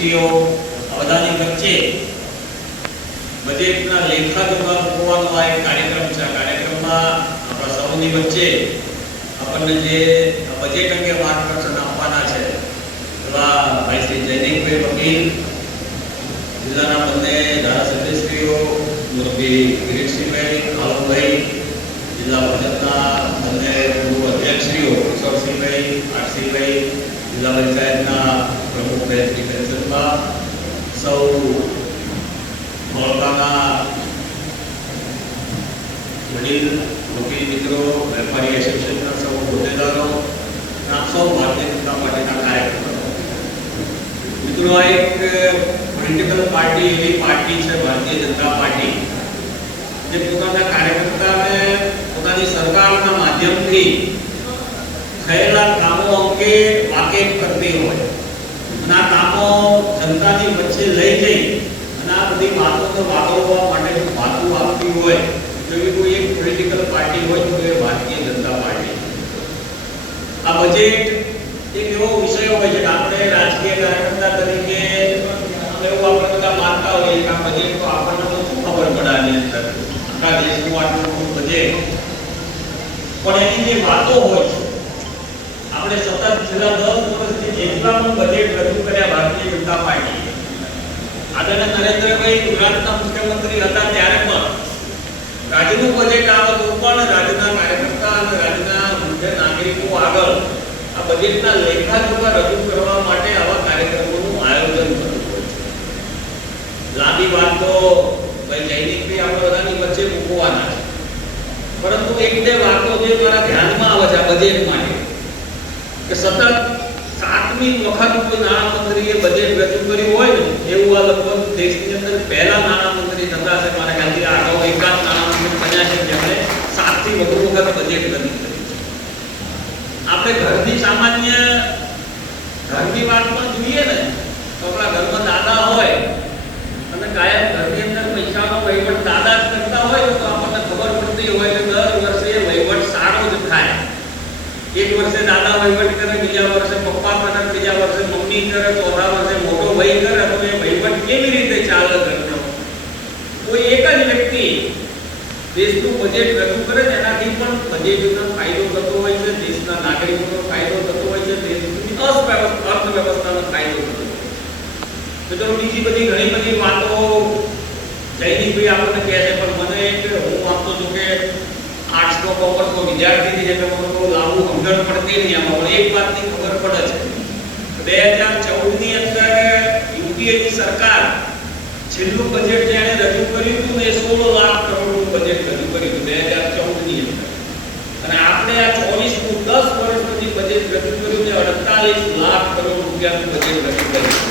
આ બધાની વચ્ચે બજેટના લેખાજોખા મૂકવાનો આ એક કાર્યક્રમ છે. આ કાર્યક્રમમાં આપણા સૌની વચ્ચે આપણને જે બજેટ અંગે માર્ગદર્શન આપવાના છે, એવા ભાઈ શ્રી જૈનિકભાઈ વકીલ, જિલ્લાના બંને ધારાસભ્યશ્રીઓ, મુરબી કિરીટસિંહભાઈ કાલુભાઈ જિલ્લા ભાજપના બંને પૂર્વ અધ્યક્ષશ્રીઓ કિશોરસિંહભાઈ, આરસીભાઈ, જિલ્લા પંચાયતના પ્રમુખભાઈ શ્રી કંચનબા સૌ મોલકાના વડીલ વકીલ મિત્રો, વેપારી, એસોસિએશનના સૌ હોદ્દેદારો આપ સૌ ભારતીય જનતા પાર્ટીના કાર્યકર્તાઓ મિત્રો, આ એક પોલિટિકલ પાર્ટી એવી પાર્ટી છે ભારતીય જનતા પાર્ટી, જે પોતાના કાર્યકર્તાને પોતાની સરકારના માધ્યમથી થયેલા કામો અંગે વાકેફ કરતી હોય. અને આ કામો જનતાની વચ્ચે લઈ જઈ અને આ બધી વાતોને વાગવવા માટે વાતો આપતી હોય, જો એવી કોઈ એક પોલિટિકલ પાર્ટી હોય, તો એ ભારતીય જનતા પાર્ટી. આ બજેટ એક એવો વિષય હોય છે કે આપણે રાજકીય કાર્યકર્તા તરીકે એવું આપણે બધા માનતા હોઈએ કે આ બજેટ તો આપણને તો શું ખબર પડે આની અંદર? આખા દેશનું આટલું બજેટ પણ એની જે વાતો હોય છે આપણે સતત છેલ્લા દસ વર્ષથી જેટલા પણ બજેટ રજૂ કર્યા ભારતીય જનતા પાર્ટી આદરણીય નરેન્દ્રભાઈ ગુજરાતના મુખ્યમંત્રી હતા ત્યારે પણ રાજ્યનું બજેટ આવે પણ રાજ્યના કાર્યકર્તા અને રાજ્યના મુખ્ય નાગરિકો આગળ આ બજેટના લેખાજોખા રજૂ કરવા માટે આવા કાર્યક્રમોનું આયોજન થતું હોય છે લાંબી વાત તો ભાઈ જૈનિકભાઈ આપણે બધાની વચ્ચે મૂકવાના છે. પરંતુ એક બે વાતો જે મારા ધ્યાનમાં આવે છે આ બજેટ માટે. સાતમી વખત નાણામંત્રીએ બજેટ રજૂ કર્યું હોય ને, એવું આ લગભગ દેશની અંદર પહેલા નાણામંત્રી થતા છે મારા ખ્યાલથી આ અગાઉ એકાદ નાણામંત્રી બન્યા છે જેમણે સાતથી વધુ વખત બજેટ રજૂ કર્યું છે. આપણે ઘરની સામાન્ય, ઘરની વાતમાં જોઈએ ને તો આપણા ઘરમાં દાદા હોય અને કાયમ ઘરની અંદર પૈસાનો વહીવટ દાદા જ કરતા હોય ને તો આપણને ખબર પડતી હોય કે દર વર્ષે વહીવટ સારો જ થાય એક વર્ષે દાદા વહીવટ કરે બીજા વર્ષે પપ્પા કરે ત્રીજા વર્ષે મમ્મી કરે ચોથા છે મોટો ભાઈ કરે, તો એ વહીવટ કેવી રીતે ચાલે ઘરનો કોઈ એક જ વ્યક્તિ દેશનું બજેટ રજૂ કરે છે, એનાથી પણ બજેટનો ફાયદો થતો હોય છે, દેશના નાગરિકોનો ફાયદો થતો હોય છે, દેશની અર્થવ્યવસ્થાનો ફાયદો થતો હોય છે. તો બીજી બધી ઘણી બધી વાતો જયદીપભાઈ આપણને કહે છે, પણ મને એક હું માનતો છું કે આર્ટ્સનો કોમર્સનો વિદ્યાર્થી મને તો લાંબુ સમજણ પડતી નહીં, આમાં પણ એક વાતની ખબર પડે છે બે હજાર ચૌદની અંદર યુપીએની સરકાર છેલ્લું બજેટ જેણે રજૂ કર્યું હતું એ સોળ લાખ કરોડનું બજેટ રજૂ કર્યું હતું, બે હજાર ચૌદની અંદર. અને આપણે આ ચોવીસનું દસ વર્ષ પછી બજેટ રજૂ કર્યું ને અડતાલીસ લાખ કરોડ રૂપિયાનું બજેટ રજૂ કર્યું.